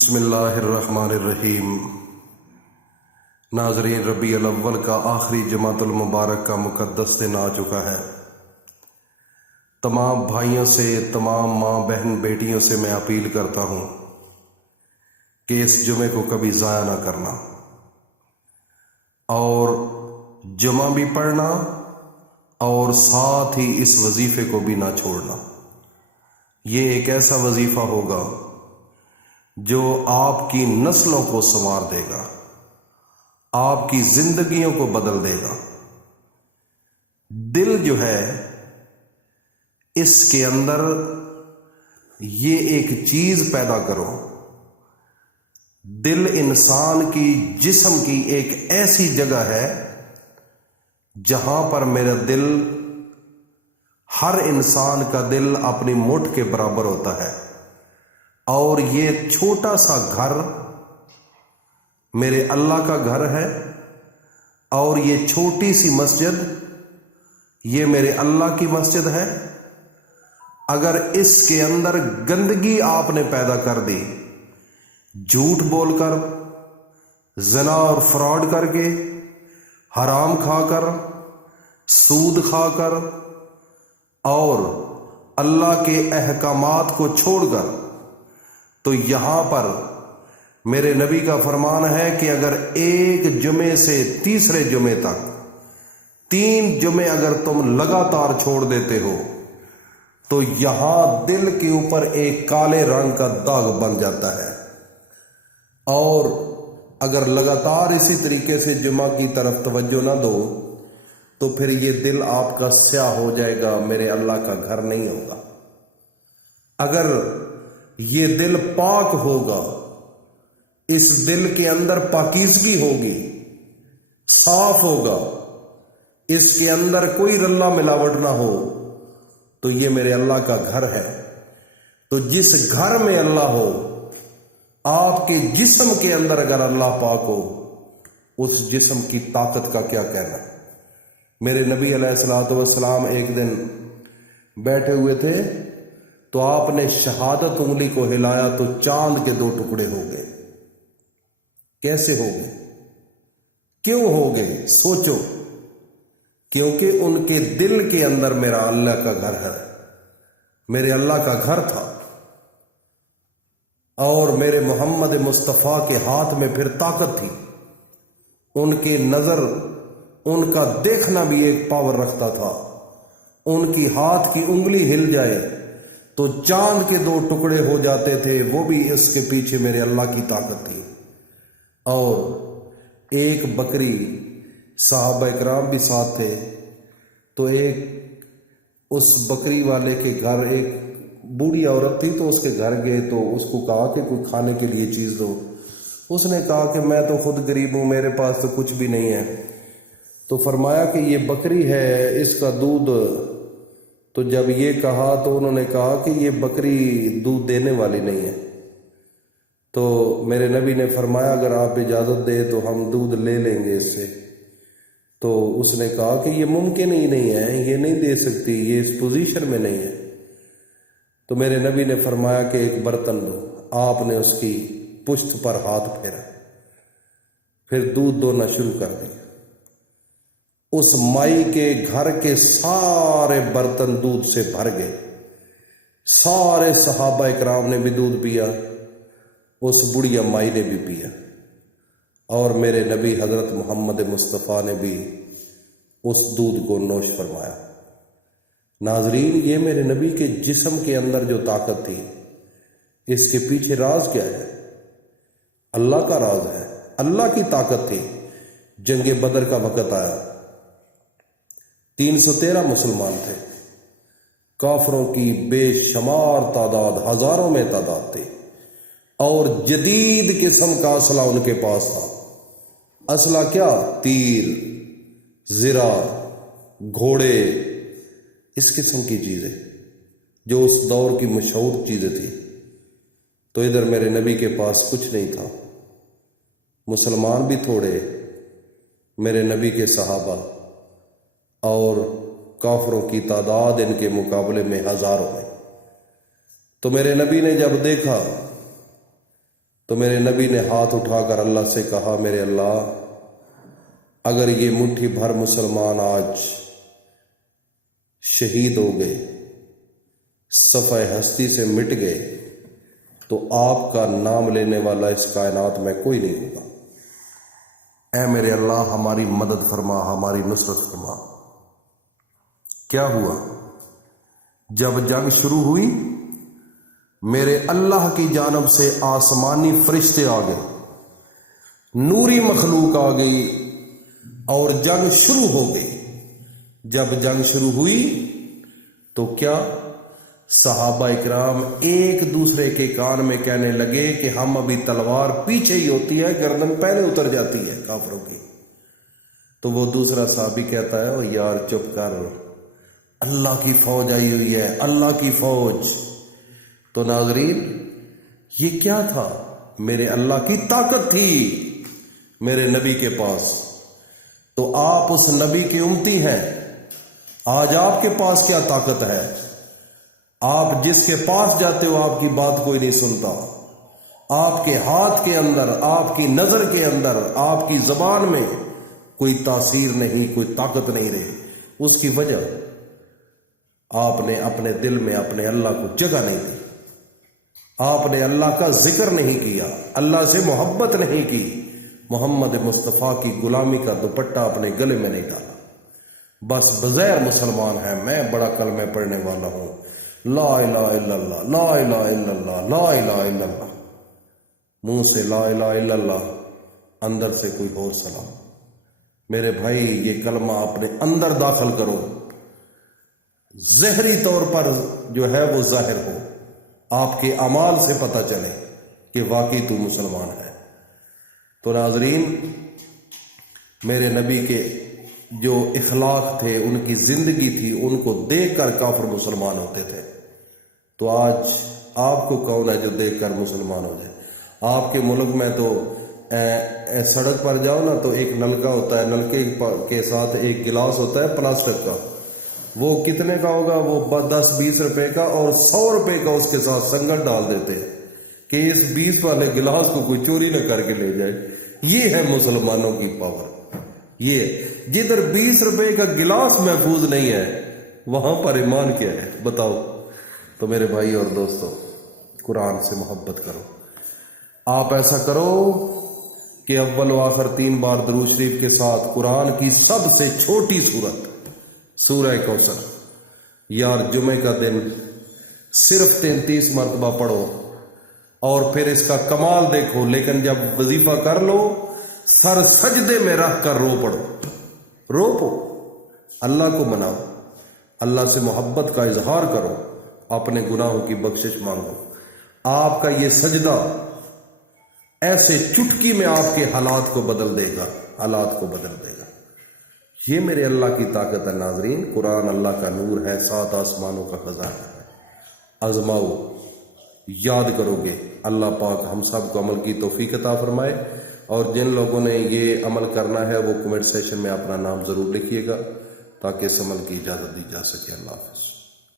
بسم اللہ الرحمن الرحیم۔ ناظرین، ربیع الاول کا آخری جمعۃ المبارک کا مقدس دن آ چکا ہے۔ تمام بھائیوں سے، تمام ماں بہن بیٹیوں سے میں اپیل کرتا ہوں کہ اس جمعے کو کبھی ضائع نہ کرنا اور جمعہ بھی پڑھنا اور ساتھ ہی اس وظیفے کو بھی نہ چھوڑنا۔ یہ ایک ایسا وظیفہ ہوگا جو آپ کی نسلوں کو سنوار دے گا، آپ کی زندگیوں کو بدل دے گا۔ دل جو ہے، اس کے اندر یہ ایک چیز پیدا کرو۔ دل انسان کی جسم کی ایک ایسی جگہ ہے جہاں پر میرا دل، ہر انسان کا دل اپنی مٹھ کے برابر ہوتا ہے، اور یہ چھوٹا سا گھر میرے اللہ کا گھر ہے، اور یہ چھوٹی سی مسجد یہ میرے اللہ کی مسجد ہے۔ اگر اس کے اندر گندگی آپ نے پیدا کر دی، جھوٹ بول کر، زنا اور فراڈ کر کے، حرام کھا کر، سود کھا کر، اور اللہ کے احکامات کو چھوڑ کر، تو یہاں پر میرے نبی کا فرمان ہے کہ اگر ایک جمعے سے تیسرے جمعے تک 3 جمعے اگر تم لگاتار چھوڑ دیتے ہو تو یہاں دل کے اوپر ایک کالے رنگ کا داغ بن جاتا ہے، اور اگر لگاتار اسی طریقے سے جمعہ کی طرف توجہ نہ دو تو پھر یہ دل آپ کا سیاہ ہو جائے گا، میرے اللہ کا گھر نہیں ہوگا۔ اگر یہ دل پاک ہوگا، اس دل کے اندر پاکیزگی ہوگی، صاف ہوگا، اس کے اندر کوئی رلا ملاوٹ نہ ہو، تو یہ میرے اللہ کا گھر ہے۔ تو جس گھر میں اللہ ہو، آپ کے جسم کے اندر اگر اللہ پاک ہو، اس جسم کی طاقت کا کیا کہنا۔ میرے نبی علیہ الصلوۃ والسلام ایک دن بیٹھے ہوئے تھے تو آپ نے شہادت انگلی کو ہلایا تو چاند کے 2 ٹکڑے ہو گئے۔ کیسے ہو گئے؟ کیوں ہو گئے؟ سوچو۔ کیونکہ ان کے دل کے اندر میرا اللہ کا گھر ہے، میرے اللہ کا گھر تھا، اور میرے محمد مصطفیٰ کے ہاتھ میں پھر طاقت تھی۔ ان کی نظر، ان کا دیکھنا بھی ایک پاور رکھتا تھا۔ ان کی ہاتھ کی انگلی ہل جائے تو چاند کے 2 ٹکڑے ہو جاتے تھے، وہ بھی اس کے پیچھے میرے اللہ کی طاقت تھی۔ اور ایک بکری، صحابہ کرام بھی ساتھ تھے، تو ایک اس بکری والے کے گھر ایک بوڑھی عورت تھی، تو اس کے گھر گئے تو اس کو کہا کہ کوئی کھانے کے لیے چیز دو۔ اس نے کہا کہ میں تو خود غریب ہوں، میرے پاس تو کچھ بھی نہیں ہے۔ تو فرمایا کہ یہ بکری ہے، اس کا دودھ۔ تو جب یہ کہا تو انہوں نے کہا کہ یہ بکری دودھ دینے والی نہیں ہے۔ تو میرے نبی نے فرمایا اگر آپ اجازت دیں تو ہم دودھ لے لیں گے اس سے۔ تو اس نے کہا کہ یہ ممکن ہی نہیں ہے، یہ نہیں دے سکتی، یہ اس پوزیشن میں نہیں ہے۔ تو میرے نبی نے فرمایا کہ ایک برتن لو۔ آپ نے اس کی پشت پر ہاتھ پھیرا، پھر دودھ دونا شروع کر دیا۔ اس مائی کے گھر کے سارے برتن دودھ سے بھر گئے۔ سارے صحابہ کرام نے بھی دودھ پیا، اس بڑھیا مائی نے بھی پیا، اور میرے نبی حضرت محمد مصطفیٰ نے بھی اس دودھ کو نوش فرمایا۔ ناظرین، یہ میرے نبی کے جسم کے اندر جو طاقت تھی، اس کے پیچھے راز کیا ہے؟ اللہ کا راز ہے، اللہ کی طاقت تھی۔ جنگ بدر کا وقت آیا، 313 مسلمان تھے، کافروں کی بے شمار تعداد، ہزاروں میں تعداد تھی، اور جدید قسم کا اسلحہ ان کے پاس تھا۔ اسلحہ کیا؟ تیر، زرہ، گھوڑے، اس قسم کی چیزیں جو اس دور کی مشہور چیزیں تھیں۔ تو ادھر میرے نبی کے پاس کچھ نہیں تھا، مسلمان بھی تھوڑے، میرے نبی کے صحابہ، اور کافروں کی تعداد ان کے مقابلے میں ہزاروں میں۔ تو میرے نبی نے جب دیکھا تو تو میرے نبی نے ہاتھ اٹھا کر اللہ سے کہا، میرے اللہ، اگر یہ مٹھی بھر مسلمان آج شہید ہو گئے، صفحہ ہستی سے مٹ گئے، تو آپ کا نام لینے والا اس کائنات میں کوئی نہیں ہوگا۔ اے میرے اللہ، ہماری مدد فرما، ہماری نصرت فرما۔ کیا ہوا؟ جب جنگ شروع ہوئی، میرے اللہ کی جانب سے آسمانی فرشتے آ گئے، نوری مخلوق آ گئی اور جنگ شروع ہو گئی۔ جب جنگ شروع ہوئی تو کیا صحابہ اکرام ایک دوسرے کے کان میں کہنے لگے کہ ہم ابھی تلوار پیچھے ہی ہوتی ہے، گردن پہلے اتر جاتی ہے کافروں کی۔ تو وہ دوسرا صحابی کہتا ہے، او یار چپ کر، اللہ کی فوج آئی ہوئی ہے، اللہ کی فوج۔ تو ناظرین، یہ کیا تھا؟ میرے اللہ کی طاقت تھی میرے نبی کے پاس۔ تو آپ اس نبی کے امتی ہیں، آج آپ کے پاس کیا طاقت ہے؟ آپ جس کے پاس جاتے ہو آپ کی بات کوئی نہیں سنتا، آپ کے ہاتھ کے اندر، آپ کی نظر کے اندر، آپ کی زبان میں کوئی تاثیر نہیں، کوئی طاقت نہیں رہی۔ اس کی وجہ آپ نے اپنے دل میں اپنے اللہ کو جگہ نہیں دی، آپ نے اللہ کا ذکر نہیں کیا، اللہ سے محبت نہیں کی، محمد مصطفیٰ کی غلامی کا دوپٹہ اپنے گلے میں نہیں ڈالا۔ بس بظاہر مسلمان ہے، میں بڑا کلمہ پڑھنے والا ہوں، لا الہ الا اللہ، لا الہ الا اللہ، لا الہ الا اللہ، منہ سے لا الہ الا اللہ، اندر سے کوئی اور سلام۔ میرے بھائی، یہ کلمہ اپنے اندر داخل کرو، ظاہری طور پر جو ہے وہ ظاہر ہو، آپ کے اعمال سے پتہ چلے کہ واقعی تو مسلمان ہے۔ تو ناظرین، میرے نبی کے جو اخلاق تھے، ان کی زندگی تھی، ان کو دیکھ کر کافر مسلمان ہوتے تھے۔ تو آج آپ کو کون ہے جو دیکھ کر مسلمان ہو جائے؟ آپ کے ملک میں تو سڑک پر جاؤ نا تو ایک نلکا ہوتا ہے، نلکے کے ساتھ ایک گلاس ہوتا ہے پلاسٹک کا، وہ کتنے کا ہوگا؟ وہ 10-20 روپے کا، اور 100 روپے کا اس کے ساتھ سنگل ڈال دیتے ہیں کہ اس 20 والے گلاس کو کوئی چوری نہ کر کے لے جائے۔ یہ ہے مسلمانوں کی پاور۔ یہ جدھر 20 روپے کا گلاس محفوظ نہیں ہے، وہاں پر ایمان کیا ہے بتاؤ؟ تو میرے بھائی اور دوستو، قرآن سے محبت کرو۔ آپ ایسا کرو کہ اول و آخر 3 بار درود شریف کے ساتھ قرآن کی سب سے چھوٹی سورت سورہ کوثر، یار جمعے کا دن صرف 33 مرتبہ پڑھو، اور پھر اس کا کمال دیکھو۔ لیکن جب وظیفہ کر لو، سر سجدے میں رکھ کر رو پڑو، رو پو، اللہ کو مناؤ، اللہ سے محبت کا اظہار کرو، اپنے گناہوں کی بخشش مانگو۔ آپ کا یہ سجدہ ایسے چٹکی میں آپ کے حالات کو بدل دے گا، حالات کو بدل دے گا۔ یہ میرے اللہ کی طاقت ہے ناظرین۔ قرآن اللہ کا نور ہے، 7 آسمانوں کا خزانہ ہے۔ آزماؤ، یاد کرو گے، اللہ پاک ہم سب کو عمل کی توفیق عطا فرمائے۔ اور جن لوگوں نے یہ عمل کرنا ہے وہ کمنٹ سیکشن میں اپنا نام ضرور لکھیے گا تاکہ اس عمل کی اجازت دی جا سکے۔ اللہ حافظ۔